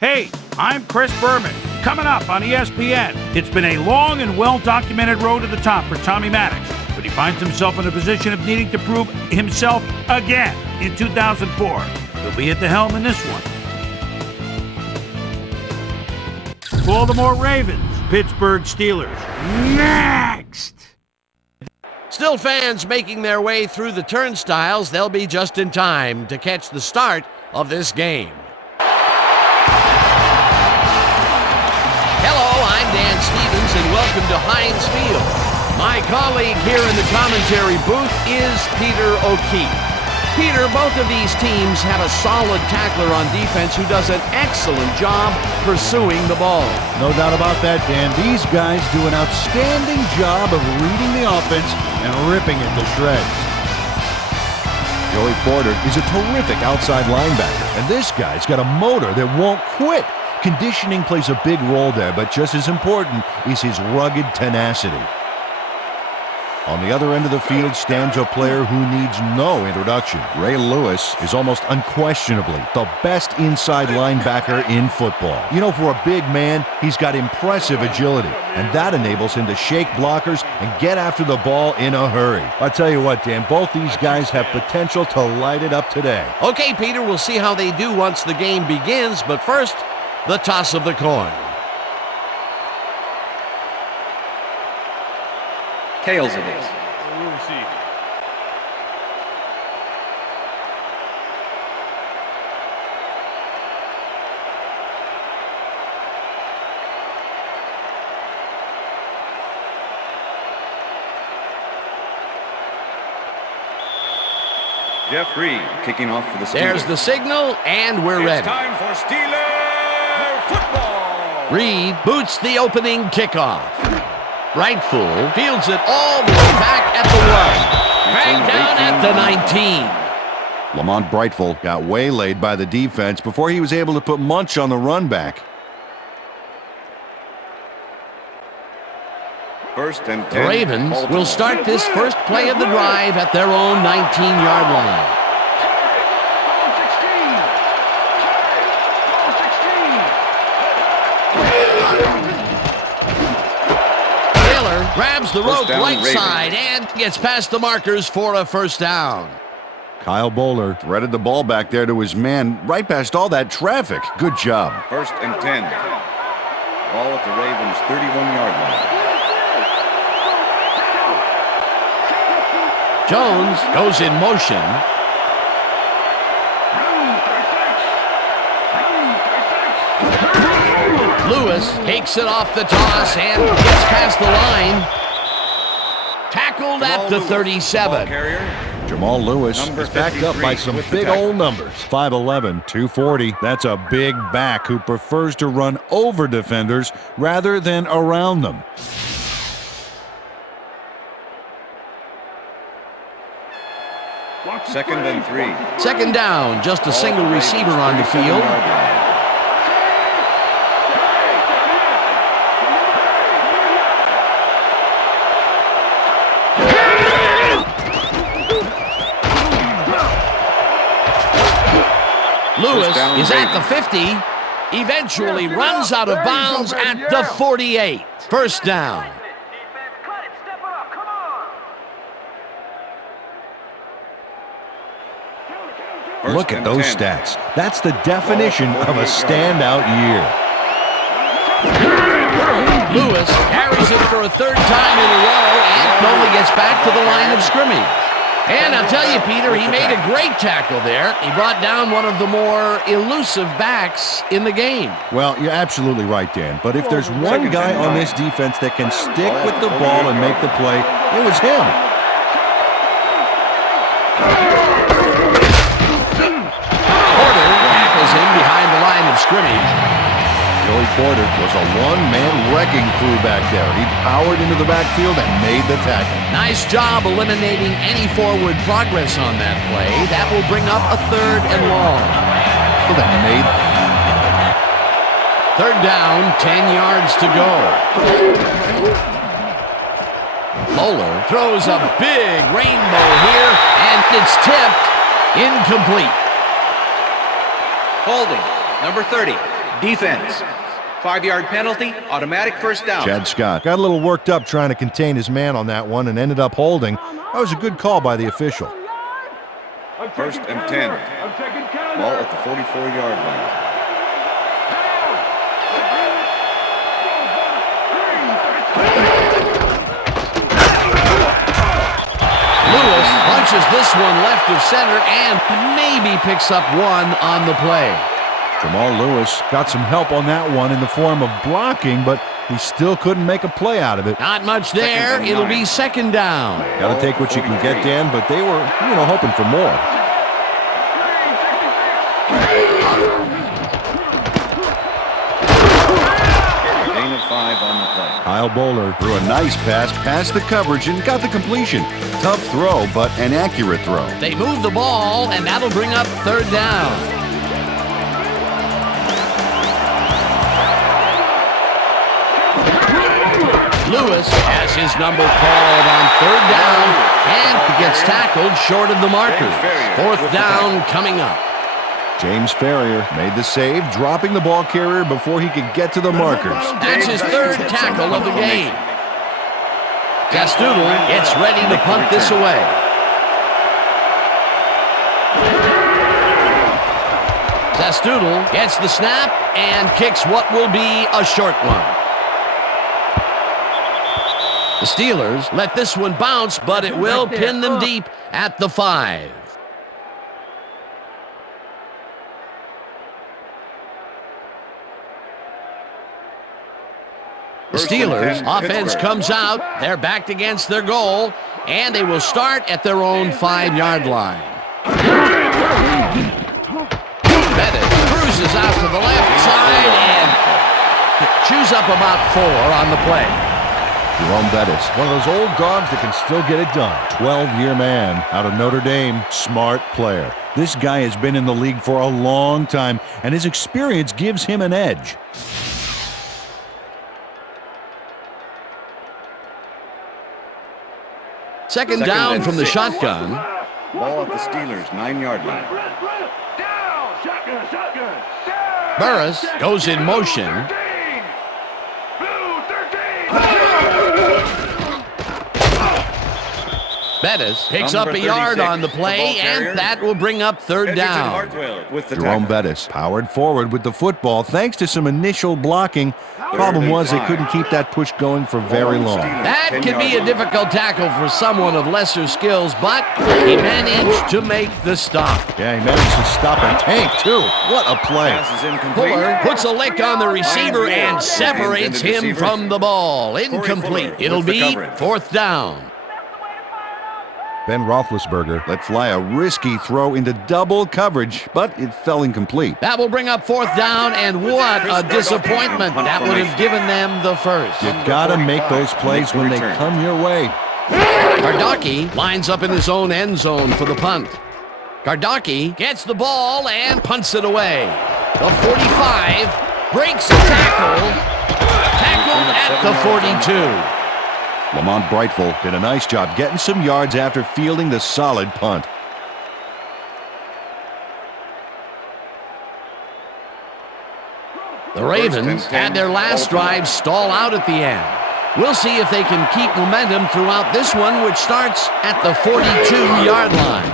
Hey, I'm Chris Berman. Coming up on ESPN, it's been a long and well-documented road to the top for Tommy Maddox, but he finds himself in a position of needing to prove himself again in 2004. He'll be at the helm in this one. Baltimore Ravens, Pittsburgh Steelers. Next! Still fans making their way through the turnstiles. They'll be just in time to catch the start of this game. Hello, I'm Dan Stevens, and welcome to Heinz Field. My colleague here in the commentary booth is Peter O'Keefe. Peter, both of these teams have a solid tackler on defense who does an excellent job pursuing the ball. No doubt about that, Dan. These guys do an outstanding job of reading the offense and ripping it to shreds. Joey Porter is a terrific outside linebacker, and this guy's got a motor that won't quit. Conditioning plays a big role there, but just as important is his rugged tenacity. On the other end of the field stands a player who needs no introduction. Ray Lewis is almost unquestionably the best inside linebacker in football. You know, for a big man, he's got impressive agility, and that enables him to shake blockers and get after the ball in a hurry. I'll tell you what, Dan, both these guys have potential to light it up today. Okay, Peter, we'll see how they do once the game begins, but first, the toss of the coin. Tails it is. Jeff Reed kicking off for the Steelers. There's the signal, and we're ready. It's time for Steeler football. Reed boots the opening kickoff. Right full, fields it all the way back at the 1. Right down at the 19. Lamont Brightful got waylaid by the defense before he was able to put Munch on the run back. First and 10. The Ravens Baltimore. will start this first play of the drive at their own 19-yard line. Grabs the rope right side and gets past the markers for a first down. Kyle Bowler threaded the ball back there to his man right past all that traffic. Good job. First and 10. Ball at the Ravens' 31-yard line. Jones goes in motion. Lewis takes it off the toss and gets past the line. Tackled at the 37. Jamal Lewis is backed up by some big old numbers. 5'11", 240. That's a big back who prefers to run over defenders rather than around them. Second and 3. Second down, just a single receiver on the field. Lewis is at the 50, eventually runs out of bounds at the 48. First down. Look at those stats. That's the definition of a standout year. Lewis carries it for a third time in a row and only gets back to the line of scrimmage. And I'll tell you, Peter, he made a great tackle there. He brought down one of the more elusive backs in the game. Well, you're absolutely right, Dan. But if there's one guy on this defense that can stick with the ball and make the play, it was him. Porter tackles him behind the line of scrimmage. Joey Porter was a one-man wrecking crew back there. He powered into the backfield and made the tackle. Nice job eliminating any forward progress on that play. That will bring up a third and long. So that made... Third down, 10 yards to go. Bowler throws a big rainbow here, and it's tipped incomplete. Holding, number 30. Defense. 5-yard penalty, automatic first down. Chad Scott got a little worked up trying to contain his man on that one and ended up holding. That was a good call by the official. First and 10. Ball at the 44-yard line. Lewis punches this one left of center and maybe picks up one on the play. Jamal Lewis got some help on that one in the form of blocking, but he still couldn't make a play out of it. Not much there. It'll be second down. Got to take what you can get, Dan, but they were, hoping for more. Gain of 5 on the play. Kyle Bowler threw a nice pass past the coverage and got the completion. Tough throw, but an accurate throw. They move the ball, and that'll bring up third down. Lewis has his number called on third down, and he gets tackled short of the marker. Fourth down coming up. James Ferrier made the save, dropping the ball carrier before he could get to the markers. That's his third tackle of the game. Gastoodle gets ready to punt this away. Gastoodle gets the snap and kicks what will be a short one. The Steelers let this one bounce, but it will pin them deep at the 5. The Steelers' offense comes out. They're backed against their goal, and they will start at their own 5-yard line. Bennett cruises out to the left side and chews up about 4 on the play. Jerome Bettis, one of those old dogs that can still get it done. 12-year man out of Notre Dame, smart player. This guy has been in the league for a long time, and his experience gives him an edge. Second down from the shotgun. Ball at the Steelers' 9-yard line. Burris goes in motion. Bettis picks up a yard on the play, and that will bring up third down. Jerome Bettis powered forward with the football thanks to some initial blocking. Problem was they couldn't keep that push going for very long. That could be a difficult tackle for someone of lesser skills, but he managed to make the stop. Yeah, he managed to stop a tank, too. What a play. Fuller puts a lick on the receiver and separates him from the ball. Incomplete. It'll be fourth down. Ben Roethlisberger let fly a risky throw into double coverage, but it fell incomplete. That will bring up fourth down, and what a disappointment. That would have given them the first. You gotta make those plays when they come your way. Gardocki lines up in his own end zone for the punt. Gardocki gets the ball and punts it away. The 45 breaks a tackle. Tackled at the 42. Lamont Brightful did a nice job getting some yards after fielding the solid punt. The Ravens had their last drive stall out at the end. We'll see if they can keep momentum throughout this one, which starts at the 42-yard line.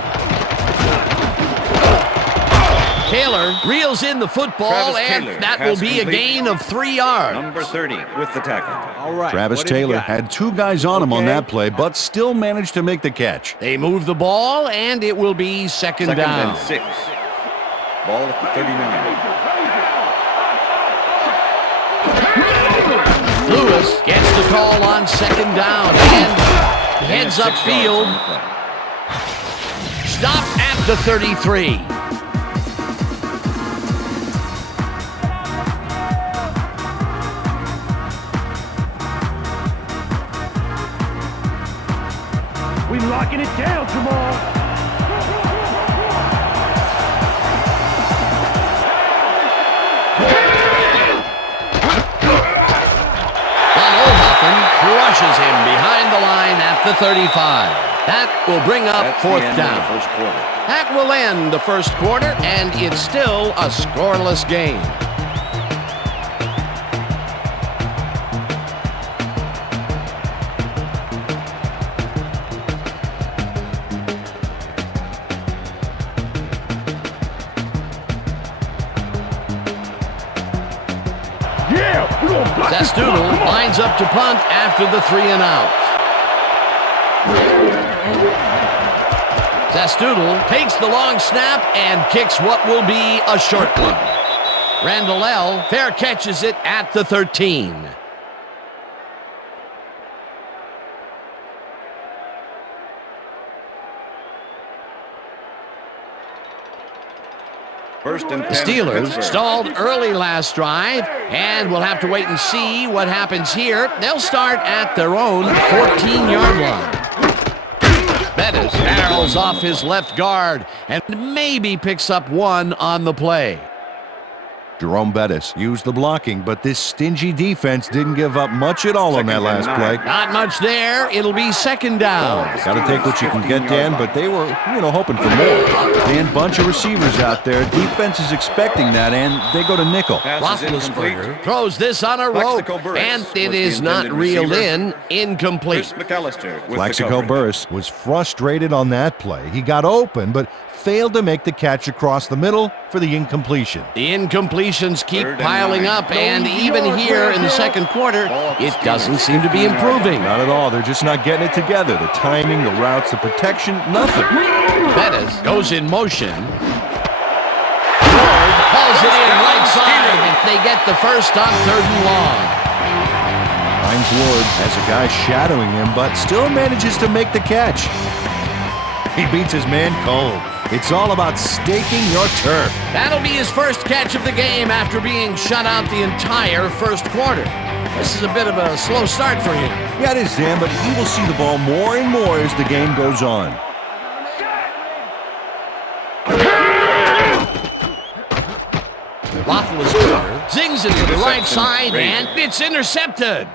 Taylor reels in the football, and that will be a gain of 3 yards. Number 30 with the tackle. All right. Travis Taylor had 2 guys on him on that play, but still managed to make the catch. They move the ball, and it will be second down. And 6. Ball at the 39. Lewis gets the call on second down and heads upfield. Stop at the 33. We locking it down, Jamal. Crushes him behind the line at the 35. That will bring up fourth down. That will end the first quarter, and it's still a scoreless game. Zestoodle lines up to punt after the 3 and out. Zestoodle takes the long snap and kicks what will be a short one. Randall fair catches it at the 13. First and 10. The Steelers Pittsburgh. stalled early last drive, and we'll have to wait and see what happens here. They'll start at their own 14-yard line. Bettis barrels off his left guard and maybe picks up 1 on the play. Jerome Bettis used the blocking, but this stingy defense didn't give up much at all on that last play. Not much there. It'll be 2nd down. Got to take what you can get, Dan, but they were, hoping for more. Dan, bunch of receivers out there. Defense is expecting that, and they go to nickel. Pass is incomplete. Roethlisberger throws this on a rope, Plexico Burress and was it the is not intended reeled receiver. incomplete. Chris McAllister with the Plexico coverage. Burress was frustrated on that play. He got open, but failed to make the catch across the middle for the incompletion. The incompletions keep 3rd and piling 9. up, and even here in the second quarter, it doesn't seem to be improving. Not at all. They're just not getting it together. The timing, the routes, the protection, nothing. Bettis goes in motion. Ford hauls it in right side, and they get the first on 3rd and long. Hines Ward has a guy shadowing him, but still manages to make the catch. He beats his man cold. It's all about staking your turf. That'll be his first catch of the game after being shut out the entire first quarter. This is a bit of a slow start for him. Yeah, it is, Dan, but he will see the ball more and more as the game goes on. Roethlisberger zings it to the right side, and it's intercepted.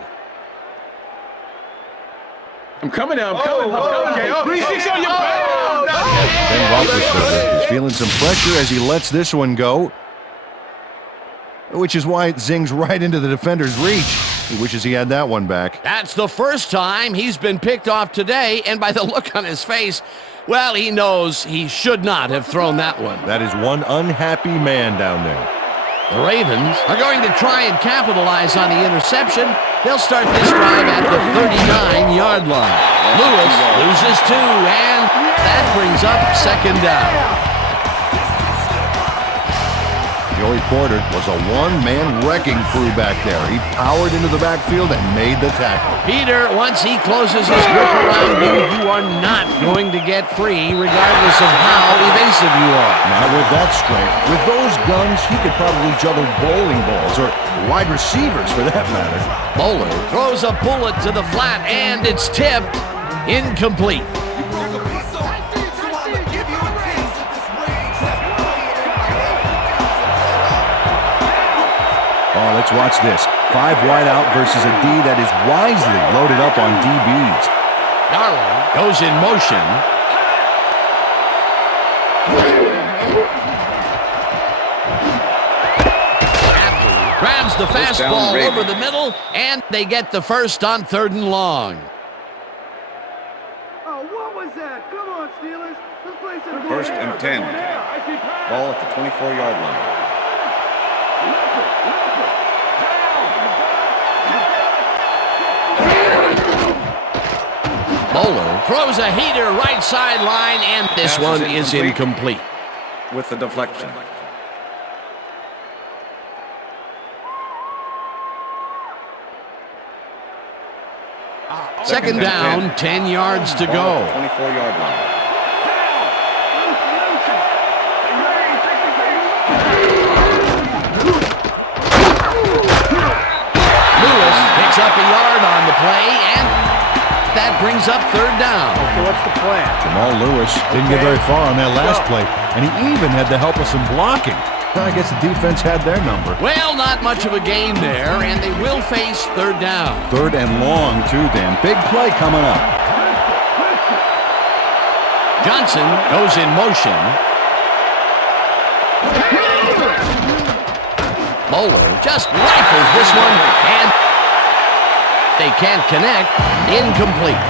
I'm coming now. I'm coming. Okay. 3-6 on your back. Ben Roethlisberger is feeling some pressure as he lets this one go, which is why it zings right into the defender's reach. He wishes he had that one back. That's the first time he's been picked off today, and by the look on his face, well, he knows he should not have thrown that one. That is one unhappy man down there. The Ravens are going to try and capitalize on the interception. They'll start this drive at the 39-yard line. Lewis loses 2, and that brings up 2nd down. Joey Porter was a one-man wrecking crew back there. He powered into the backfield and made the tackle. Peter, once he closes his grip around you, you are not going to get free, regardless of how evasive you are. Not with that strength. With those guns, he could probably juggle bowling balls, or wide receivers for that matter. Bowler throws a bullet to the flat, and it's tipped incomplete. Oh, let's watch this. 5 wide out versus a D that is wisely loaded up on DBs. Garland goes in motion. Adler grabs the fastball over the middle, and they get the first on 3rd and long. Oh, what was that? Come on, Steelers. Let's play some First and 10. Ball at the 24-yard line. Bowler throws a heater right sideline, and this one is incomplete. With the deflection. Second down, 10 yards to go. 24-yard line. Lewis picks up a yard on the play, and that brings up 3rd down. Okay, what's the plan? Jamal Lewis didn't get very far on that last play, and he even had the help of some blocking. I guess the defense had their number. Well, not much of a game there, and they will face 3rd down. 3rd and long, too, Dan. Big play coming up. Johnson goes in motion. Bowler just rifles this one, and they can't connect. Incomplete.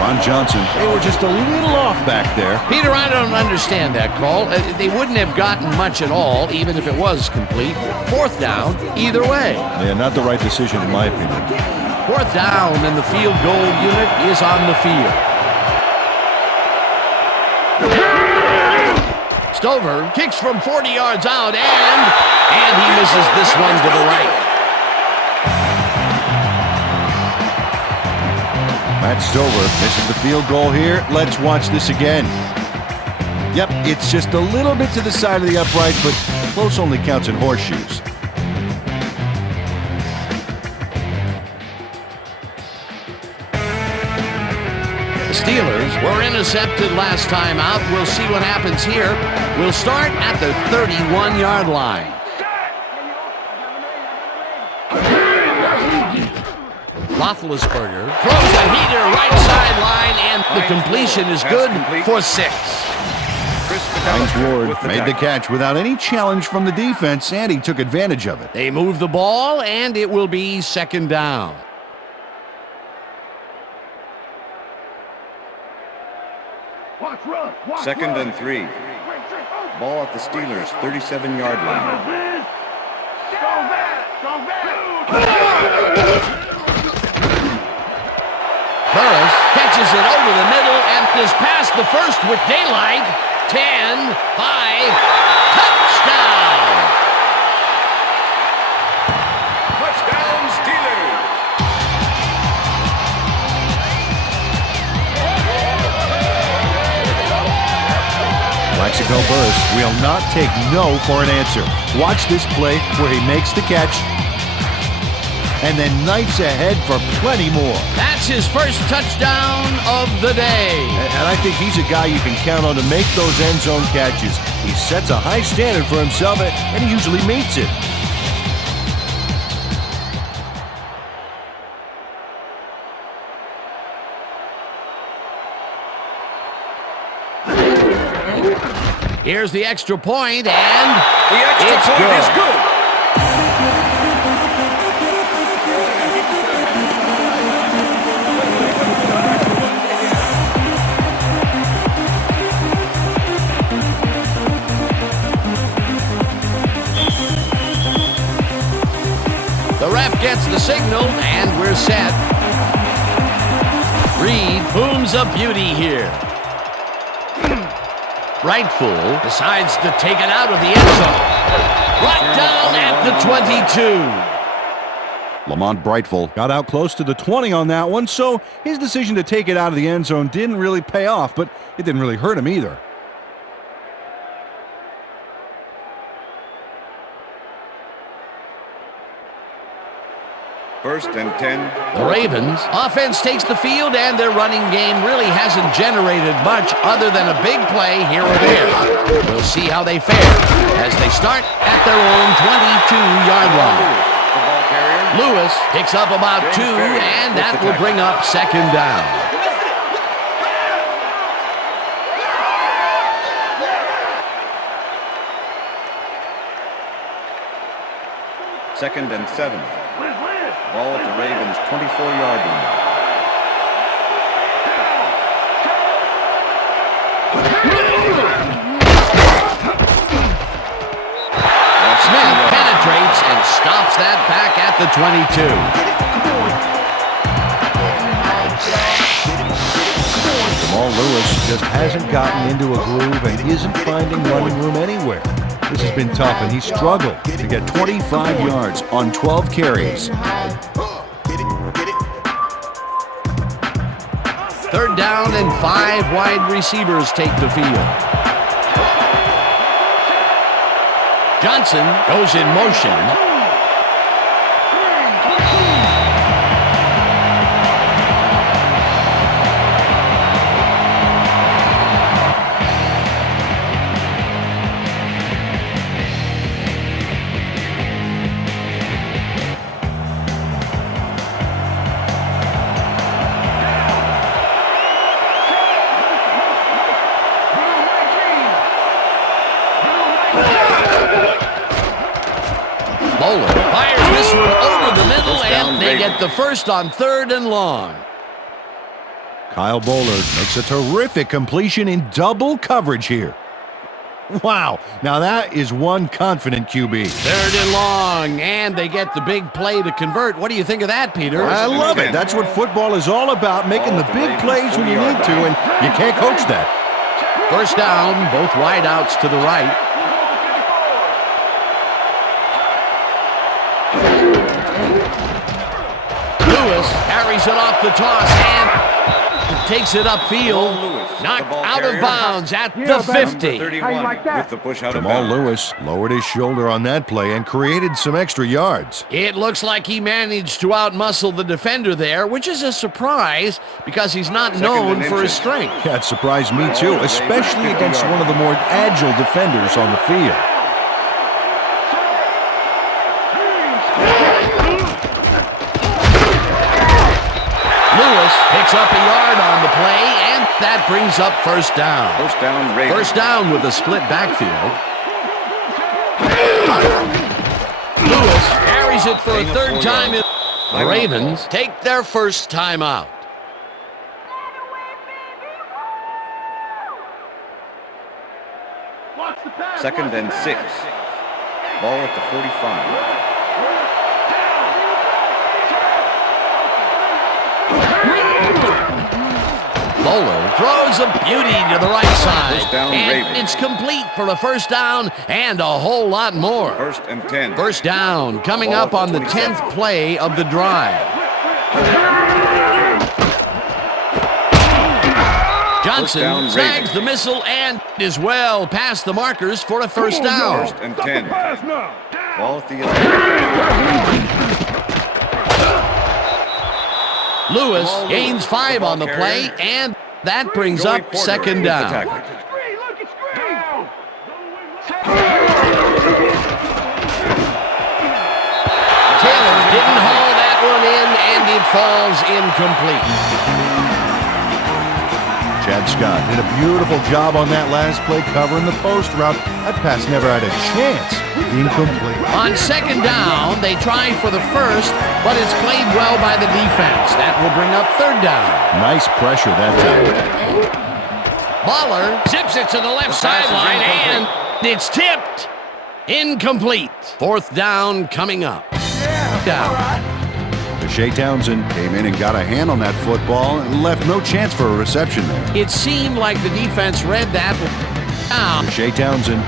Ron Johnson, they were just a little off back there. Peter, I don't understand that call. They wouldn't have gotten much at all, even if it was complete. Fourth down, either way. Yeah, not the right decision in my opinion. Fourth down, and the field goal unit is on the field. Stover kicks from 40 yards out, and he misses this one to the right. Matt Stover misses the field goal here. Let's watch this again. Yep, it's just a little bit to the side of the upright, but close only counts in horseshoes. The Steelers were intercepted last time out. We'll see what happens here. We'll start at the 31-yard line. Roethlisberger throws a heater right sideline, and the completion is good for 6. Hines Ward made the catch without any challenge from the defense, and he took advantage of it. They move the ball, and it will be second down. Second and 3. Ball at the Steelers' 37-yard line. Burris catches it over the middle and is past the first with daylight. 10, 5, touchdown! Touchdown, Steelers! Plaxico Burris will not take no for an answer. Watch this play where he makes the catch and then knifes ahead for plenty more. That's his first touchdown of the day. And I think he's a guy you can count on to make those end zone catches. He sets a high standard for himself, and he usually meets it. Here's the extra point, and The extra it's point good. is good. The ref gets the signal, and we're set. Reed booms a beauty here. Rightful decides to take it out of the end zone. Brought down at the 22. Lamont Brightful got out close to the 20 on that one, so his decision to take it out of the end zone didn't really pay off, but it didn't really hurt him either. First and 10. The Ravens offense takes the field, and their running game really hasn't generated much other than a big play here or there. We'll see how they fare as they start at their own 22-yard line. The ball carrier. Lewis picks up about 2, and that will bring up second down. Second and 7. Ball at the Ravens' 24-yard line. Smith penetrates and stops that back at the 22. Jamal Lewis just hasn't gotten into a groove and isn't finding running room anywhere. This has been tough, and he struggled to get 25 yards on 12 carries. Third down, and 5 wide receivers take the field. Johnson goes in motion. Fires this one over the middle, and they get the first on 3rd and long. Kyle Bowler makes a terrific completion in double coverage here. Wow, now that is one confident QB. 3rd and long, and they get the big play to convert. What do you think of that, Peter? I love it. That's what football is all about, making the big plays when you need to, and you can't coach that. 1st down, both wideouts to the right. Lewis carries it off the toss and takes it upfield. Knocked out of bounds at the 50. With the push out of Jamal bounds. Lewis lowered his shoulder on that play and created some extra yards. It looks like he managed to outmuscle the defender there, which is a surprise because he's not known for his strength. Yeah, it surprised me too, especially against one of the more agile defenders on the field. Lewis picks up a yard on the play, and that brings up 1st down. 1st down, Ravens. 1st down with a split backfield. Lewis carries it for a 3rd time. The Ravens take their 1st time out. Watch the pass. 2nd and 6. Ball at the 45. Bowler throws a beauty to the right side. 1st down, And Ravens. it's complete for a 1st down and a whole lot more. 1st and 10. 1st down coming Ball up at on the 27. 10th play of the drive. Johnson down, snags Ravens. the missile and is well past the markers for a 1st down. 1st and 10. Ball at the 11. Lewis gains 5 on the play, and that brings Joey up Porter 2nd is the down. tackler. Look at screen. Taylor didn't haul that one in, and it falls incomplete. Chad Scott did a beautiful job on that last play covering the post route. That pass never had a chance. Incomplete. On 2nd down, they try for the 1st, but it's played well by the defense. That will bring up 3rd down. Nice pressure that time. Baller zips it to the left sideline, and it's tipped. Incomplete. 4th down coming up. Down. Shea Townsend came in and got a hand on that football and left no chance for a reception there. It seemed like the defense read that down Shea Townsend.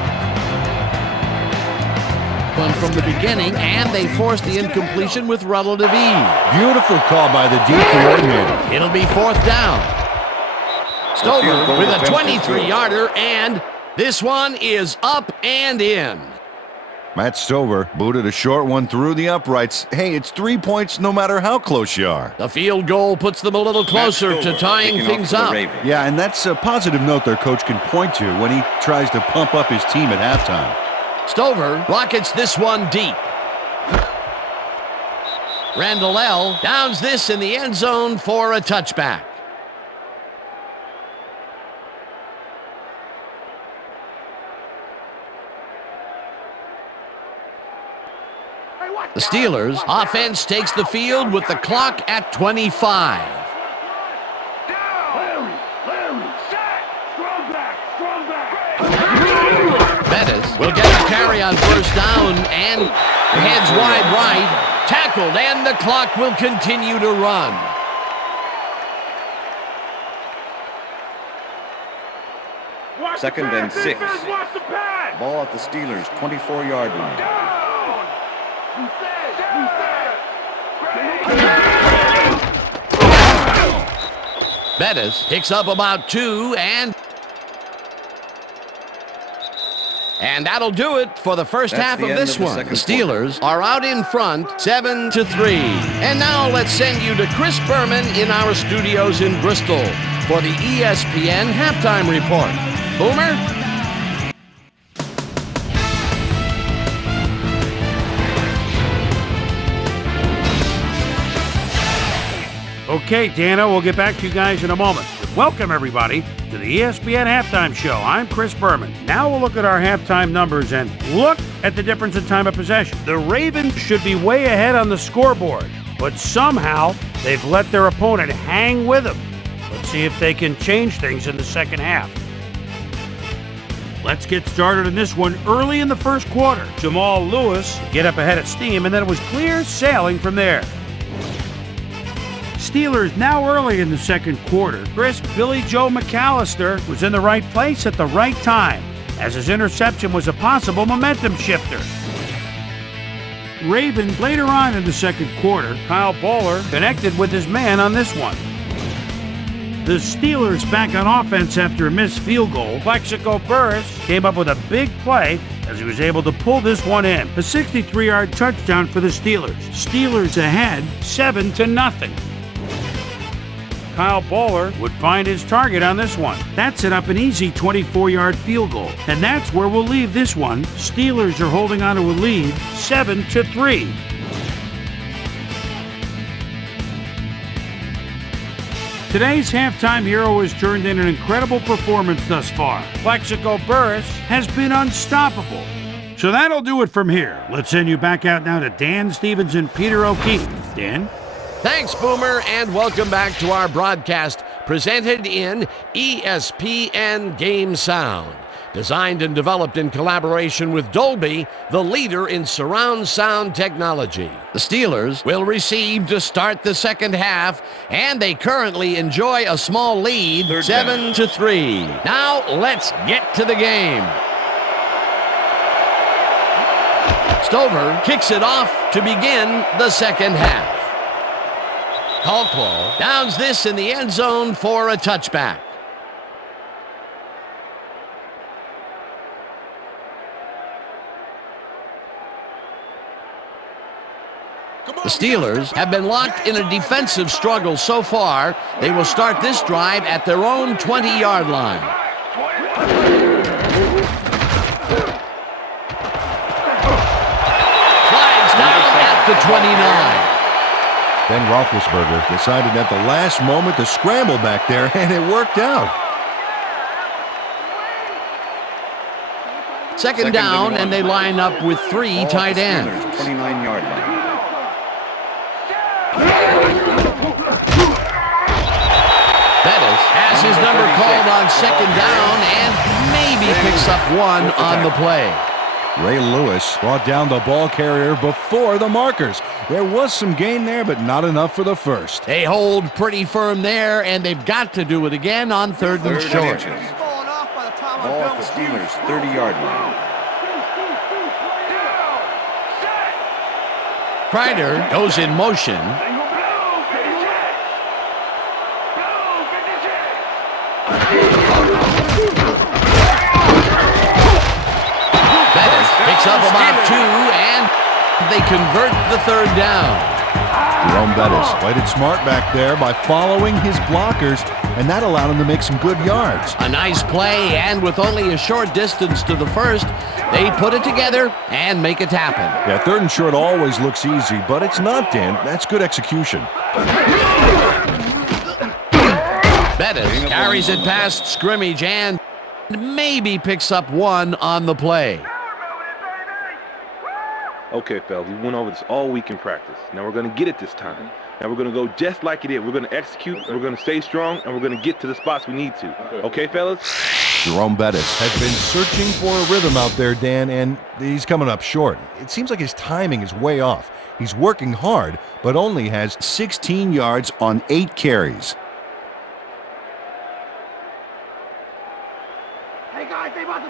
one from the beginning, and they forced the incompletion with relative ease. Beautiful call by the D coordinator. It'll be 4th down. field Stover goal with a attempt is good. 23-yarder, and this one is up and in. Matt Stover booted a short one through the uprights. Hey, it's 3 points no matter how close you are. The field goal puts them a little closer to Stover tying kicking off things for the up. Ravens. Yeah, and that's a positive note their coach can point to when he tries to pump up his team at halftime. Stover rockets this one deep. Randall L. downs this in the end zone for a touchback. The Steelers' offense takes the field with the clock at 25. Bettis will get a carry on 1st down and heads wide right. Tackled, and the clock will continue to run. Second and 6. Ball at the Steelers' 24-yard line. Bettis picks up about 2, and that'll do it for the first That's half the of end this of the one. second The Steelers are out in front, 7-3. And now let's send you to Chris Berman in our studios in Bristol for the ESPN Halftime Report. Boomer? Okay, Dana, we'll get back to you guys in a moment. Welcome, everybody, to the ESPN Halftime Show. I'm Chris Berman. Now we'll look at our halftime numbers and look at the difference in time of possession. The Ravens should be way ahead on the scoreboard, but somehow they've let their opponent hang with them. Let's see if they can change things in the second half. Let's get started in this one early in the first quarter. Jamal Lewis get up ahead of steam, and then it was clear sailing from there. Steelers now early in the second quarter. Crisp Billy Joe McAllister was in the right place at the right time, as his interception was a possible momentum shifter. Ravens later on in the second quarter, Kyle Bowler connected with his man on this one. The Steelers back on offense after a missed field goal. Plexico Burris came up with a big play as he was able to pull this one in. A 63-yard touchdown for the Steelers. Steelers ahead 7-0. Kyle Bowler would find his target on this one. That set up an easy 24-yard field goal. And that's where we'll leave this one. Steelers are holding on to a lead 7-3. Today's halftime hero has turned in an incredible performance thus far. Plexico Burris has been unstoppable. So that'll do it from here. Let's send you back out now to Dan Stevens and Peter O'Keefe. Dan? Thanks, Boomer, and welcome back to our broadcast presented in ESPN Game Sound. Designed and developed in collaboration with Dolby, the leader in surround sound technology. The Steelers will receive to start the second half, and they currently enjoy a small lead, 7-3. Now let's get to the game. Stover kicks it off to begin the second half. Caldwell downs this in the end zone for a touchback. The Steelers have been locked in a defensive struggle so far. They will start this drive at their own 20-yard line. Flags down at the 29. Ben Roethlisberger decided at the last moment to scramble back there, and it worked out. Second down, and they line up with three tight ends. 29-yard line. Bettis has his number called on second down and maybe picks up one on the play. Ray Lewis brought down the ball carrier before the markers. There was some gain there, but not enough for the first. They hold pretty firm there, and they've got to do it again on third and short. Ball at the Steelers' 30-yard line. Kreider goes in motion. Bettis picks up about 2, and they convert the third down. Jerome Bettis played it smart back there by following his blockers, and that allowed him to make some good yards. A nice play, and with only a short distance to the first, they put it together and make it happen. Yeah, third and short always looks easy, but it's not, Dan. That's good execution. Bettis carries it past scrimmage and maybe picks up one on the play. Okay, fellas, we went over this all week in practice. Now we're going to get it this time. Now we're going to go just like it is. We're going to execute, we're going to stay strong, and we're going to get to the spots we need to. Okay, fellas? Jerome Bettis has been searching for a rhythm out there, Dan, and he's coming up short. It seems like his timing is way off. He's working hard, but only has 16 yards on 8 carries.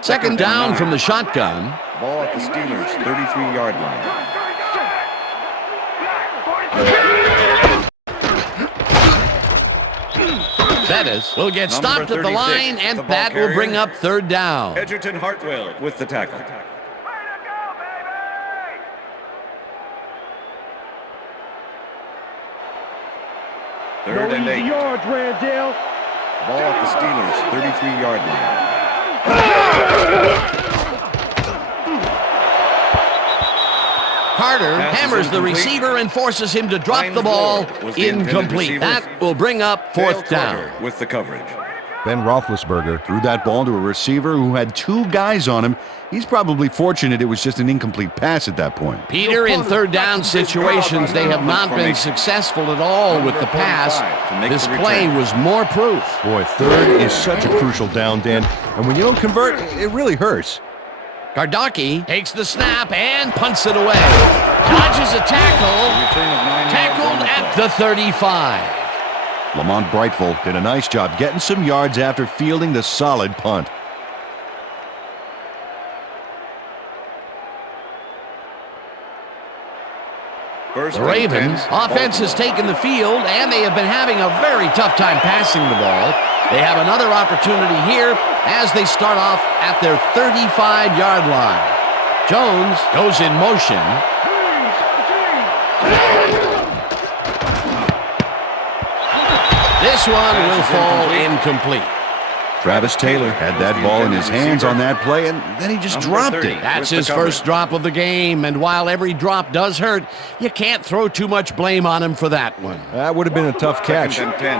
Second down from the shotgun. Ball at the Steelers' 33-yard line. Bettis will get stopped at the line, and that will bring up third down. Edgerton Hartwell with the tackle. Third and 8. yards, Randale. Ball at the Steelers' 33-yard line. Carter hammers the receiver and forces him to drop the ball. Incomplete. That will bring up fourth down. With the coverage. Ben Roethlisberger threw that ball to a receiver who had 2 guys on him. He's probably fortunate it was just an incomplete pass at that point. Peter, in third down situations, they have not been successful at all with the pass. This play was more proof. Boy, third is such a crucial down, Dan. And when you don't convert, it really hurts. Gardocki takes the snap and punts it away. Dodges a tackle. Tackled at the 35. Lamont Brightful did a nice job getting some yards after fielding the solid punt. The Ravens offense has taken the field, and they have been having a very tough time passing the ball. They have another opportunity here as they start off at their 35-yard line. Jones goes in motion. This one will fall incomplete. Travis Taylor had that ball in his hands on that play, and then he just dropped it. That's his first drop of the game, and while every drop does hurt, you can't throw too much blame on him for that one. That would have been a tough catch. 2nd and 10.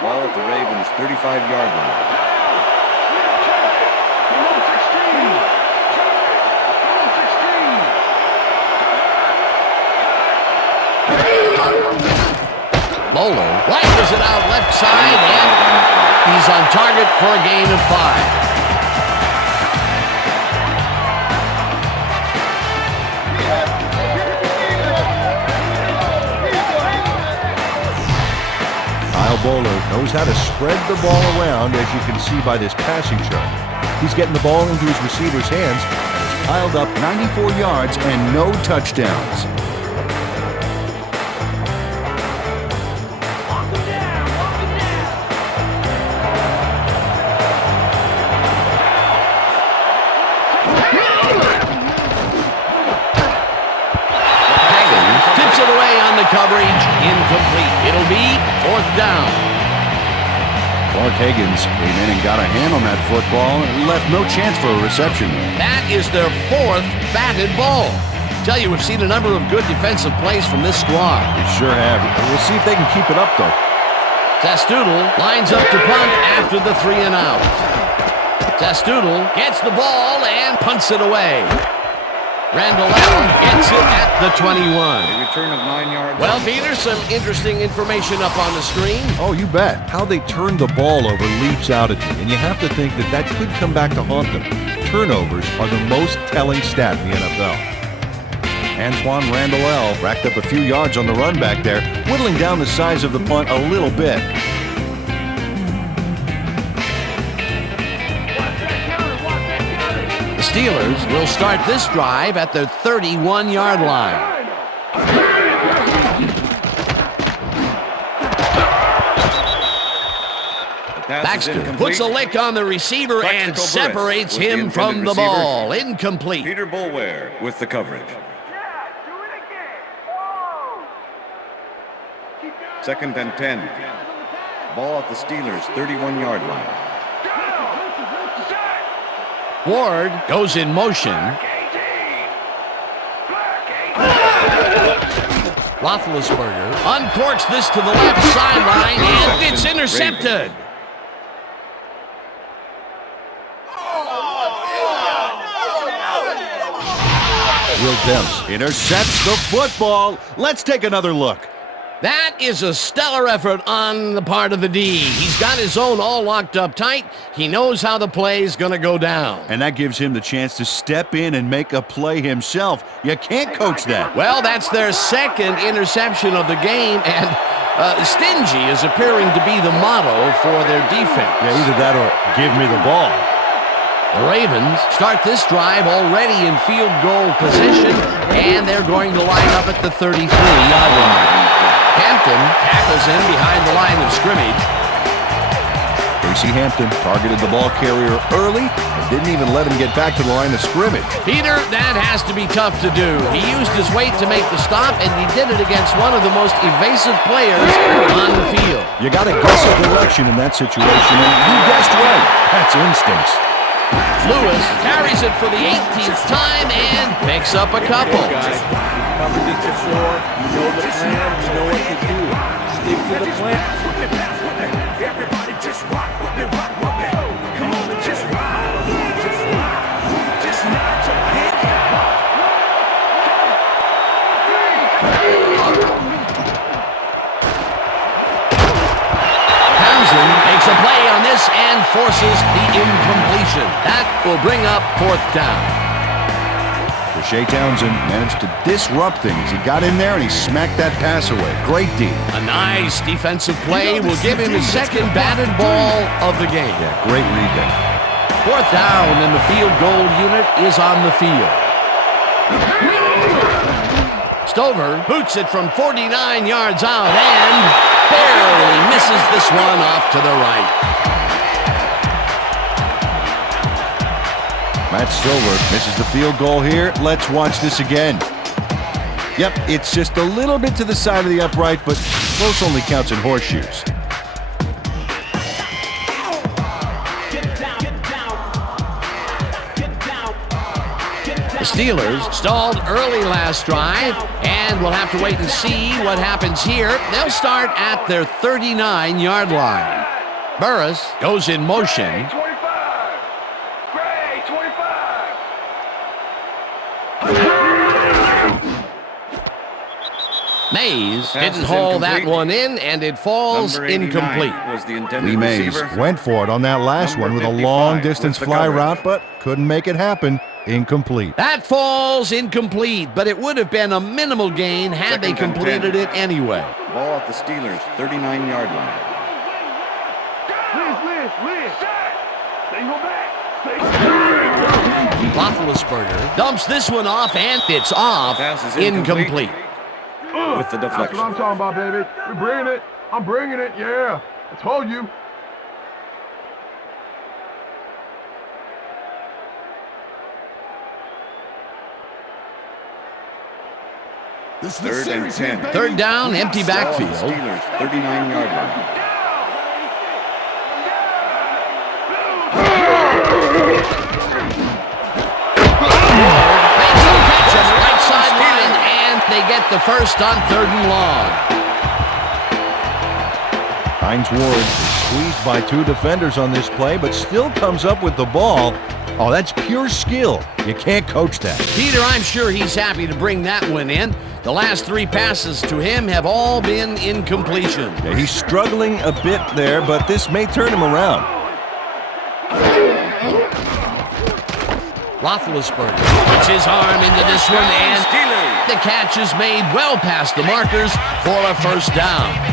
Ball at the Ravens' 35-yard line. Bowler rifles it out left side, and he's on target for a gain of 5. Kyle Bowler knows how to spread the ball around, as you can see by this passing chart. He's getting the ball into his receiver's hands and has piled up 94 yards and no touchdowns. Coverage incomplete. It'll be 4th down. Clark Higgins came in and got a hand on that football and left no chance for a reception. That is their 4th batted ball. Tell you, we've seen a number of good defensive plays from this squad. We sure have. We'll see if they can keep it up, though. Testudo lines up to punt after the 3 and out. Testudo gets the ball and punts it away. Randall gets it at the 21. A return of 9 yards. Well, Peter, some interesting information up on the screen. Oh, you bet. How they turn the ball over leaps out at you, and you have to think that that could come back to haunt them. Turnovers are the most telling stat in the NFL. Antoine Randall racked up a few yards on the run back there, whittling down the size of the punt a little bit. Steelers will start this drive at their 31-yard line. Baxter puts a lick on the receiver and separates him from the ball. Incomplete. Peter Boulware with the coverage. 2nd and 10. Ball at the Steelers' 31-yard line. Ward goes in motion. Roethlisberger uncorks this to the left sideline, and it's intercepted. Will Demps intercepts the football. Let's take another look. That is a stellar effort on the part of the D. He's got his own all locked up tight. He knows how the play's going to go down. And that gives him the chance to step in and make a play himself. You can't coach that. Well, that's their 2nd interception of the game, and stingy is appearing to be the motto for their defense. Yeah, either that or give me the ball. The Ravens start this drive already in field goal position, and they're going to line up at the 33-yard line. Hampton tackles in behind the line of scrimmage. Casey Hampton targeted the ball carrier early and didn't even let him get back to the line of scrimmage. Peter, that has to be tough to do. He used his weight to make the stop, and he did it against one of the most evasive players on the field. You got to guess a direction in that situation, and you guessed right. That's instincts. Lewis carries it for the 18th time and picks up a couple. Covered it before. You know the plan. You know what to do. Stick to the plan. Everybody just rock. forces the incompletion. That will bring up 4th down. Shea Townsend managed to disrupt things. He got in there and he smacked that pass away. Great D. A nice defensive play will give him his 2nd batted ball of the game. Yeah, great read there. 4th down, and the field goal unit is on the field. Stover boots it from 49 yards out and barely misses this one off to the right. Matt Stover misses the field goal here. Let's watch this again. Yep, it's just a little bit to the side of the upright, but close only counts in horseshoes. The Steelers stalled early last drive, and we'll have to wait and see what happens here. They'll start at their 39-yard line. Burris goes in motion. Mays didn't haul that one in, and it falls incomplete. Was the intended Lee Mays receiver. went for it on that last one with a long-distance fly route, but couldn't make it happen. Incomplete. That falls incomplete, but it would have been a minimal gain had they completed it anyway. Ball at the Steelers' 39-yard line. Roethlisberger dumps this one off, and it's off. Pass is Incomplete. With the deflection. That's what I'm talking about, baby. We're bringing it. I'm bringing it. Yeah. I told you. This is 3rd and 10. 3rd down, empty backfield. Steelers, 39-yard line. Makes a catch on the right sideline, and they get the first on 3rd and long. Hines Ward is squeezed by 2 defenders on this play, but still comes up with the ball. Oh, that's pure skill. You can't coach that. Peter, I'm sure he's happy to bring that one in. The last 3 passes to him have all been incompletion. Yeah, he's struggling a bit there, but this may turn him around. Roethlisberger puts his arm into this one, and the catch is made well past the markers for a 1st down.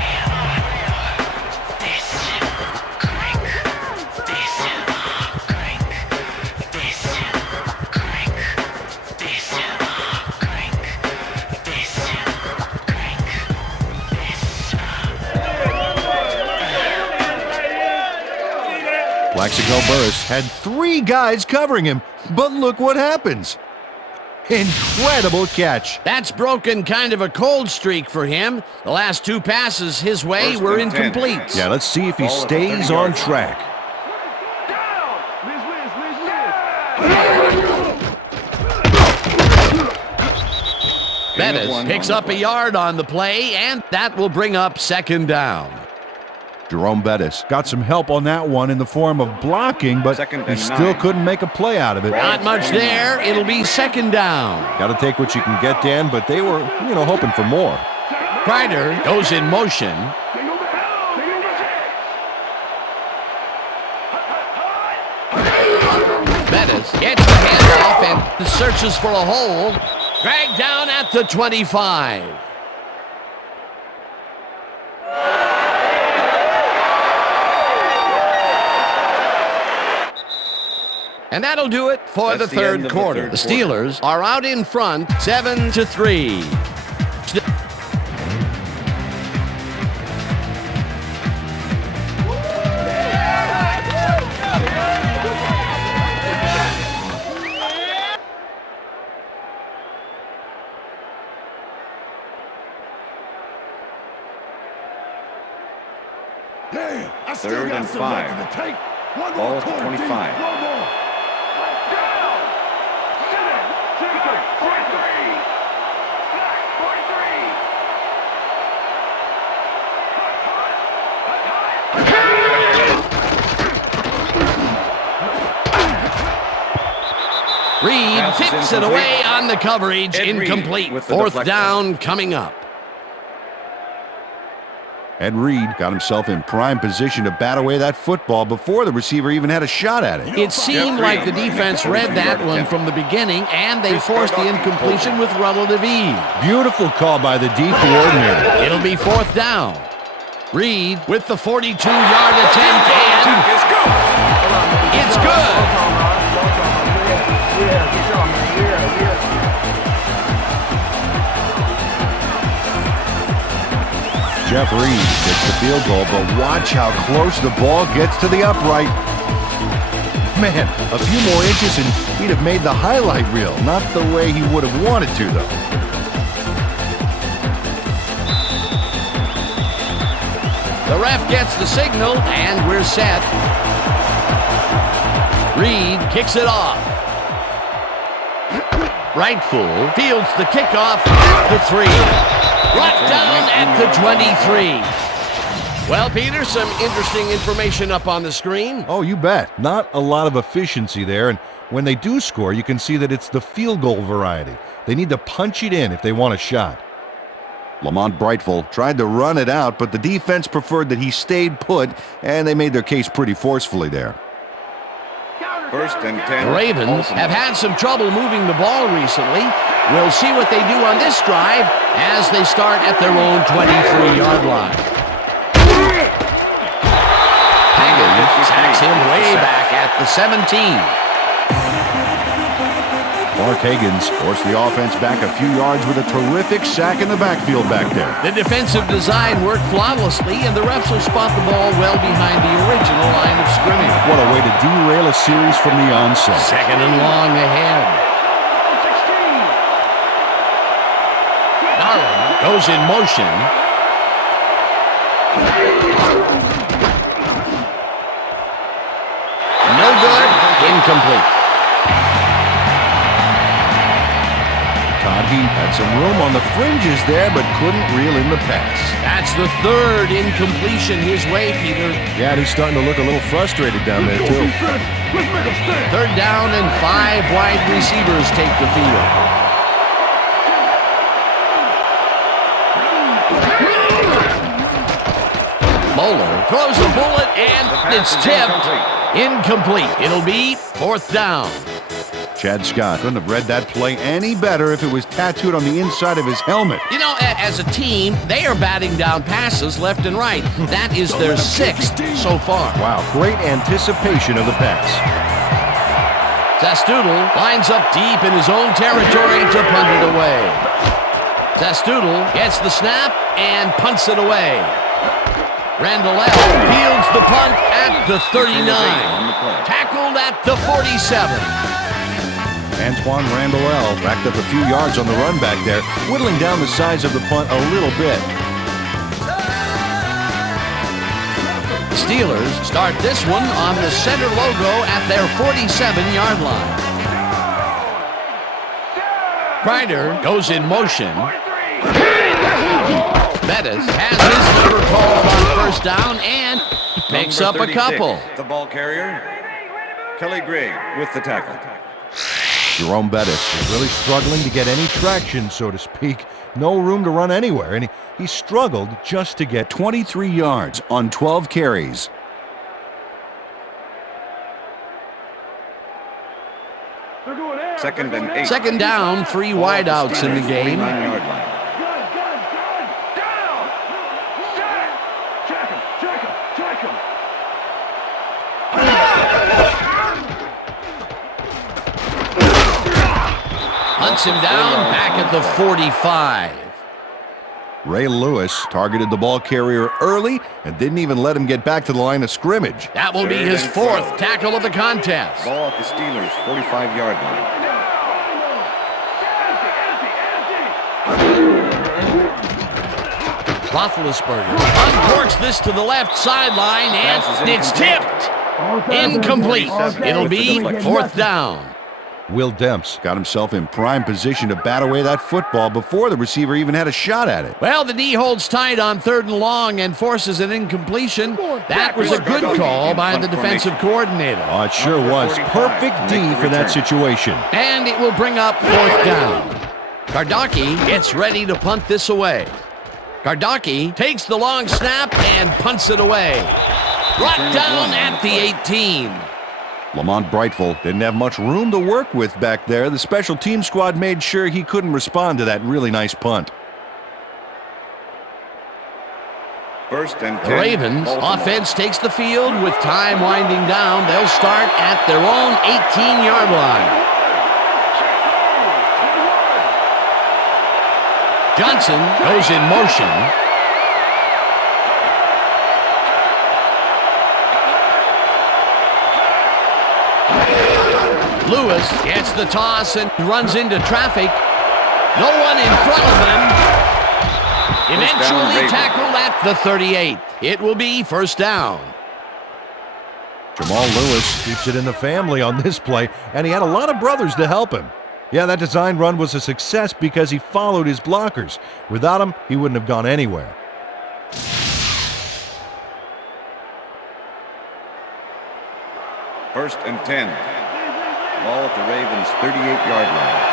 Plaxico Burress had 3 guys covering him, but look what happens. Incredible catch. That's broken kind of a cold streak for him. The last 2 passes his way were incomplete. Yeah, let's see if he stays on track. Bettis picks up a yard on the play, and that will bring up 2nd down. Jerome Bettis got some help on that one in the form of blocking, but he still couldn't make a play out of it. Not much there. It'll be 2nd down. Got to take what you can get, Dan, but they were, hoping for more. Kreider goes in motion. Bettis gets the handoff and searches for a hole. Dragged down at the 25. And that'll do it for the third quarter. The Steelers are out in front, 7-3. Third and 5. Ball at the 25. Reed tips it away on the coverage, incomplete. 4th down coming up. Ed Reed got himself in prime position to bat away that football before the receiver even had a shot at it. It seemed like the defense read that one from the beginning, and they forced the incompletion with relative ease. Beautiful call by the D coordinator. It'll be 4th down. Reed with the 42-yard attempt, and it's good. Jeff Reed gets the field goal, but watch how close the ball gets to the upright. Man, a few more inches and he'd have made the highlight reel. Not the way he would have wanted to, though. The ref gets the signal, and we're set. Reed kicks it off. Right full, fields the kickoff at the 3. Brought down at the 23. Well, Peter, some interesting information up on the screen. Oh, you bet. Not a lot of efficiency there, and when they do score, you can see that it's the field goal variety. They need to punch it in if they want a shot. Lamont Brightful tried to run it out, but the defense preferred that he stayed put, and they made their case pretty forcefully there. 1st and 10. The Ravens have had some trouble moving the ball recently. We'll see what they do on this drive as they start at their own 23-yard line. Haggins sacks him way back at the 17. Mark Higgins forced the offense back a few yards with a terrific sack in the backfield back there. The defensive design worked flawlessly, and the refs will spot the ball well behind the original line of scrimmage. What a way to derail a series from the onset. 2nd and long ahead. Darren goes in motion. No good. Incomplete. Todd Heap had some room on the fringes there, but couldn't reel in the pass. That's the 3rd incompletion his way, Peter. Yeah, he's starting to look a little frustrated down there, too. 3rd down and 5 wide receivers take the field. Moeller throws a bullet, and it's tipped. Incomplete. It'll be 4th down. Chad Scott couldn't have read that play any better if it was tattooed on the inside of his helmet. You know, as a team, they are batting down passes left and right. That is their 6th so far. Wow, great anticipation of the pass. Zastoodle lines up deep in his own territory to punt it away. Zastoodle gets the snap and punts it away. Randall fields the punt at the 39. Tackled at the 47. Antoine Randall racked up a few yards on the run back there, whittling down the size of the punt a little bit. The Steelers start this one on the center logo at their 47-yard line. Ryder goes in motion. Bettis has his number called on 1st down and picks up a couple. The ball carrier, Kelly Gregg with the tackle. Jerome Bettis is really struggling to get any traction, so to speak. No room to run anywhere, and he struggled just to get 23 yards on 12 carries. Second and 8. 2nd down, 3 wideouts in the game. 49-yard line. Hunts him down back at the 45. Ray Lewis targeted the ball carrier early and didn't even let him get back to the line of scrimmage. That will be his 4th tackle of the contest. Ball at the Steelers' 45-yard line. Roethlisberger uncorks this to the left sideline, and it's tipped. Incomplete. It'll be 4th down. Will Demps got himself in prime position to bat away that football before the receiver even had a shot at it. Well, the D holds tight on 3rd and long and forces an incompletion. That was a good call by the defensive coordinator. Oh, it sure was. Perfect D for that situation. And it will bring up 4th down. Kardaki gets ready to punt this away. Gardocki takes the long snap and punts it away. Brought down at the 18. Lamont Brightful didn't have much room to work with back there. The special team squad made sure he couldn't respond to that really nice punt. First and 10. The Ravens Baltimore. offense takes the field with time winding down. They'll start at their own 18-yard line. Johnson goes in motion. Lewis gets the toss and runs into traffic. No one in front of them. Eventually tackled at the 38. It will be first down. Jamal Lewis keeps it in the family on this play, and he had a lot of brothers to help him. Yeah, that design run was a success because he followed his blockers. Without him, he wouldn't have gone anywhere. First and 10. Ball at the Ravens' 38-yard line.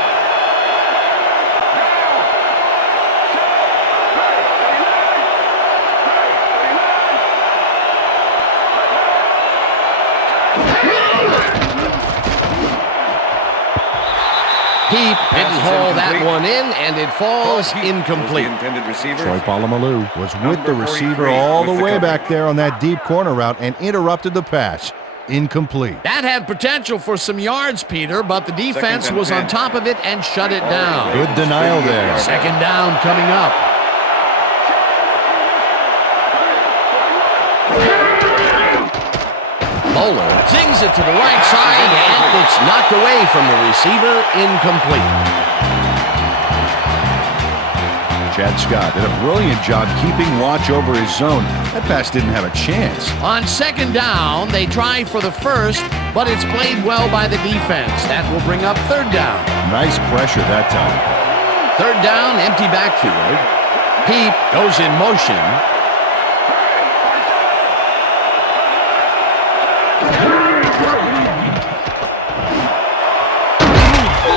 He didn't haul that one in, and it falls incomplete. The intended receiver. Troy Polamalu was with the receiver all the way back there on that deep corner route and interrupted the pass. Incomplete. That had potential for some yards, Peter, but the defense was on top of it and shut it down. Good denial there. Second down coming up. Bowler zings it to the right side, and it's knocked away from the receiver, incomplete. Chad Scott did a brilliant job keeping watch over his zone. That pass didn't have a chance. On second down, they try for the first, but it's played well by the defense. That will bring up third down. Nice pressure that time. Third down, empty backfield. Heap goes in motion.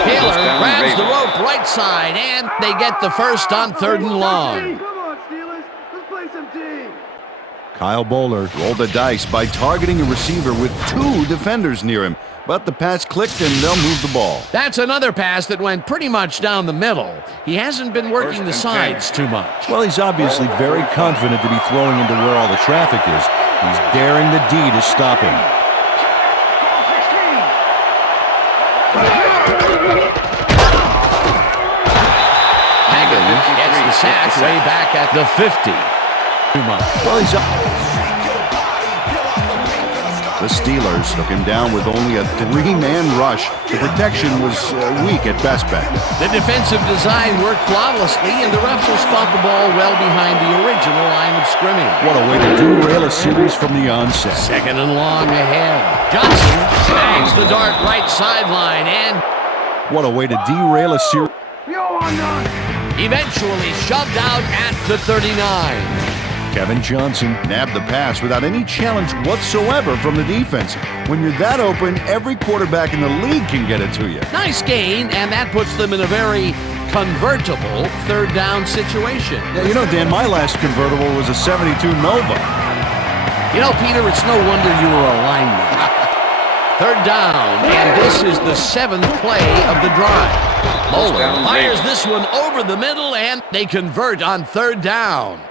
Taylor grabs the rope right side, and they get the first on third and long. Come on, Steelers. Let's play some team. Kyle Bowler rolled the dice by targeting a receiver with two defenders near him, but the pass clicked and they'll move the ball. That's another pass that went pretty much down the middle. He hasn't been working the sides too much. Well, he's obviously very confident to be throwing into where all the traffic is. He's daring the D to stop him. Haggins gets the sack way back at the 50. Too much. Well, he's up. The Steelers took him down with only a three-man rush. The protection was weak at best back. The defensive design worked flawlessly, and the refs will spot the ball well behind the original line of scrimmage. What a way to derail a series from the onset. Second and long ahead. Johnson snags the dart right sideline, and what a way to derail a series. eventually shoved out at the 39. Kevin Johnson nabbed the pass without any challenge whatsoever from the defense. When you're that open, every quarterback in the league can get it to you. Nice gain, and that puts them in a very convertible third down situation. Yeah, you know, Dan, my last convertible was a 72 Nova. You know, Peter, it's no wonder you were a lineman. Third down, and this is the seventh play of the drive. Bowler fires this one over the middle, and they convert on third down.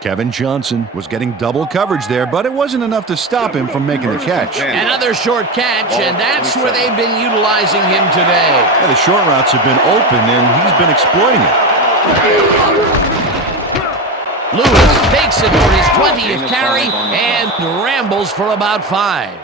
Kevin Johnson was getting double coverage there, but it wasn't enough to stop him from making the catch. Another short catch, and that's where they've been utilizing him today. Yeah, the short routes have been open, and he's been exploiting it. Lewis takes it for his 20th carry and rambles for about 5.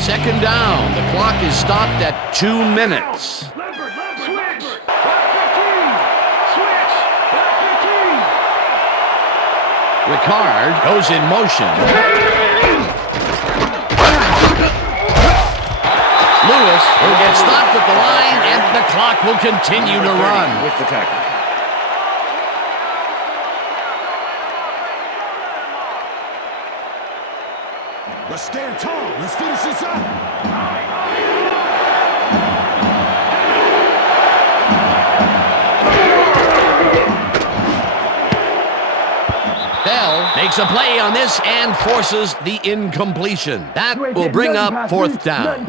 Second down. The clock is stopped at 2 minutes. Ricard goes in motion. Lewis will get stopped at the line, and the clock will continue to run. With the tackle. Let's stand tall. Let's finish this up. Bell makes a play on this and forces the incompletion. That will bring up fourth down.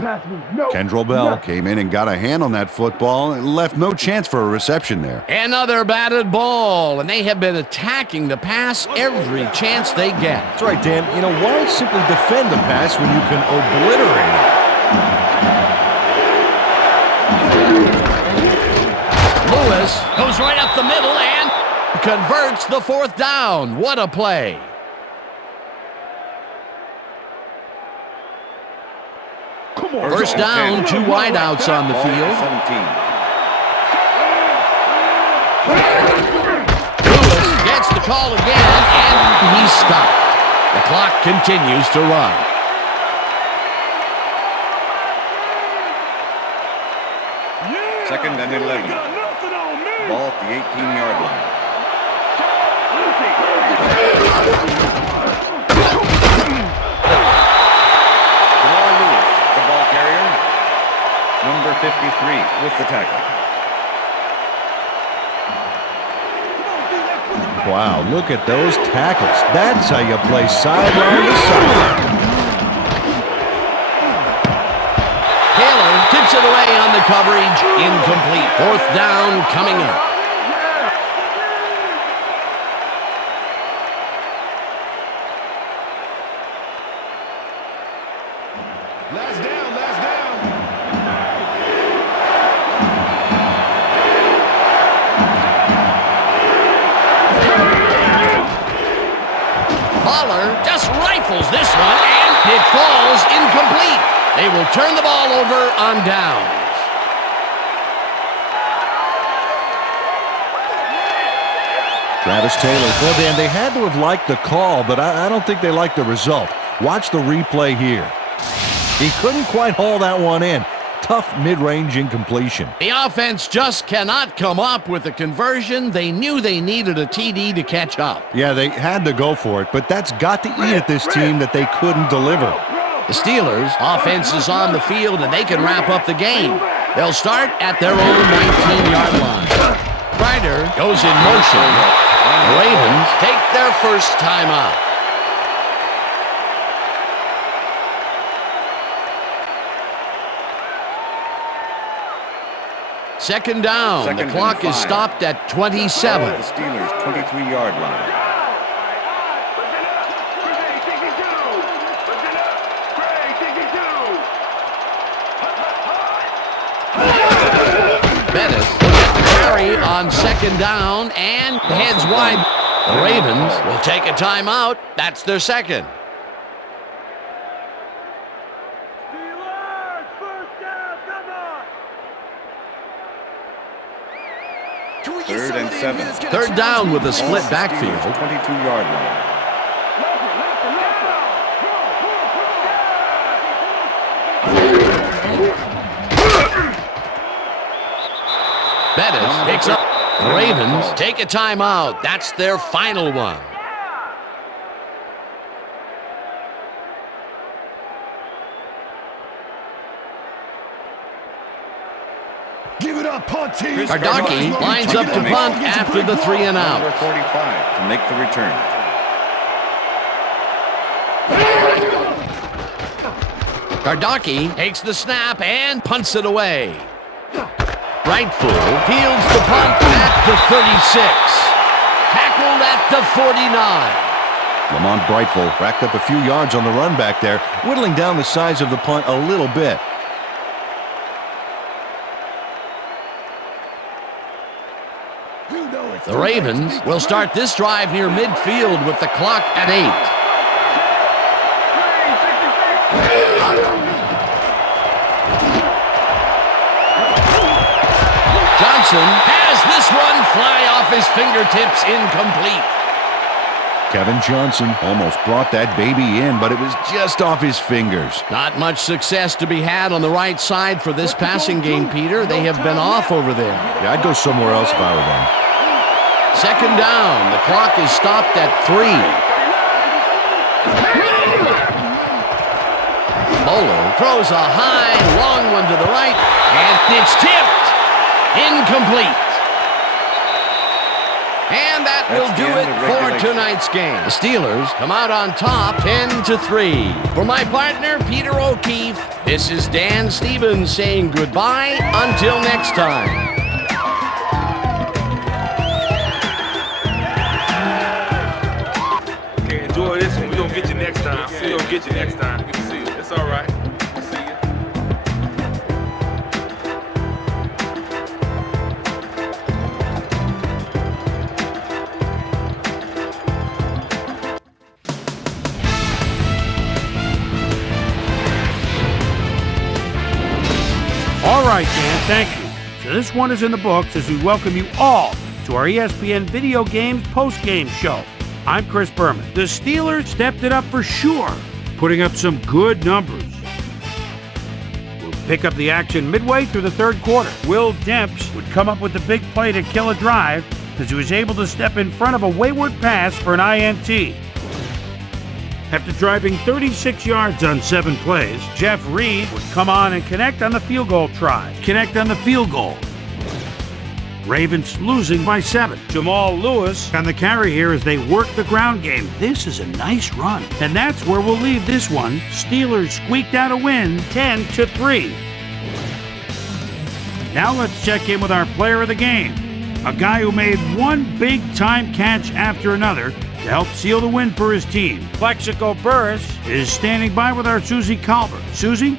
Kendrell Bell came in and got a hand on that football and left no chance for a reception there. Another batted ball, and they have been attacking the pass every chance they get. That's right, Dan. You know, why simply defend the pass when you can obliterate it? Lewis goes right up the middle and converts the fourth down. What a play. First down, 2 wideouts on the field. 17. Lewis gets the call again, and he's stopped. The clock continues to run. Second and 11. Ball at the 18-yard line. Jamal Lewis, the ball carrier. Number 53 with the tackle. Wow, look at those tackles. That's how you play sideline to sideline. Taylor tips it away on the coverage. Incomplete. Fourth down coming up. Last down, last down. Pollard just rifles this one, and it falls incomplete. They will turn the ball over on downs. Travis Taylor. Well, Dan, they had to have liked the call, but I don't think they liked the result. Watch the replay here. He couldn't quite haul that one in. Tough mid-range incompletion. The offense just cannot come up with a conversion. They knew they needed a TD to catch up. Yeah, they had to go for it, but that's got to eat at this team that they couldn't deliver. The Steelers' offense is on the field, and they can wrap up the game. They'll start at their own 19-yard line. Ryder goes in motion. The Ravens take their first time out. Second down. Second the clock is 5. stopped at 27. Ball at the Steelers' 23-yard line. Bettis will get the carry on second down and heads wide. The Ravens will take a timeout. That's their second. Third and 7. Third down with a split backfield. 22-yard line. Bettis picks up. The Ravens take a timeout. That's their final one. Give it up, punt team. Ardaki lines up to punt after the 3 and out. Number 45 to make the return. Ardaki takes the snap and punts it away. Brightful fields the punt at the 36. Tackled at the 49. Lamont Brightful racked up a few yards on the run back there, whittling down the size of the punt a little bit. The Ravens will start this drive near midfield with the clock at 8. Johnson has this one fly off his fingertips, incomplete. Kevin Johnson almost brought that baby in, but it was just off his fingers. Not much success to be had on the right side for this passing game, Peter. They have been off over there. Yeah, I'd go somewhere else if I were them. Second down. The clock is stopped at 3. Polo throws a high, long one to the right, and it's tipped. Incomplete. And that will do it for tonight's game. The Steelers come out on top 10-3. For my partner, Peter O'Keefe, this is Dan Stevens saying goodbye until next time. Okay, enjoy this one. We're going to get you next time. We're going to get you next time. Good to see you. It's all right. See you. All right, Dan, thank you. So this one is in the books as we welcome you all to our ESPN Video Games post-game show. I'm Chris Berman. The Steelers stepped it up for sure, putting up some good numbers. We'll pick up the action midway through the third quarter. Will Demps would come up with the big play to kill a drive as he was able to step in front of a wayward pass for an INT. After driving 36 yards on 7 plays, Jeff Reed would come on and connect on the field goal try. Ravens losing by 7. Jamal Lewis on the carry here as they work the ground game. This is a nice run. And that's where we'll leave this one. Steelers squeaked out a win, 10-3. Now let's check in with our player of the game. A guy who made one big-time catch after another to help seal the win for his team. Plexico Burris is standing by with our Susie Colbert. Susie?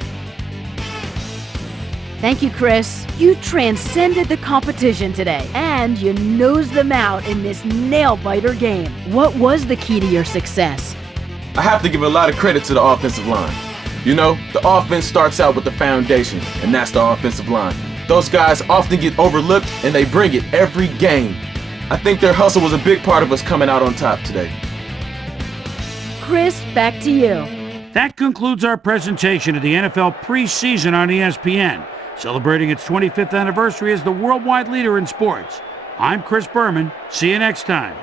Thank you, Chris. You transcended the competition today, and you nosed them out in this nail-biter game. What was the key to your success? I have to give a lot of credit to the offensive line. You know, the offense starts out with the foundation, and that's the offensive line. Those guys often get overlooked, and they bring it every game. I think their hustle was a big part of us coming out on top today. Chris, back to you. That concludes our presentation of the NFL preseason on ESPN, celebrating its 25th anniversary as the worldwide leader in sports. I'm Chris Berman. See you next time.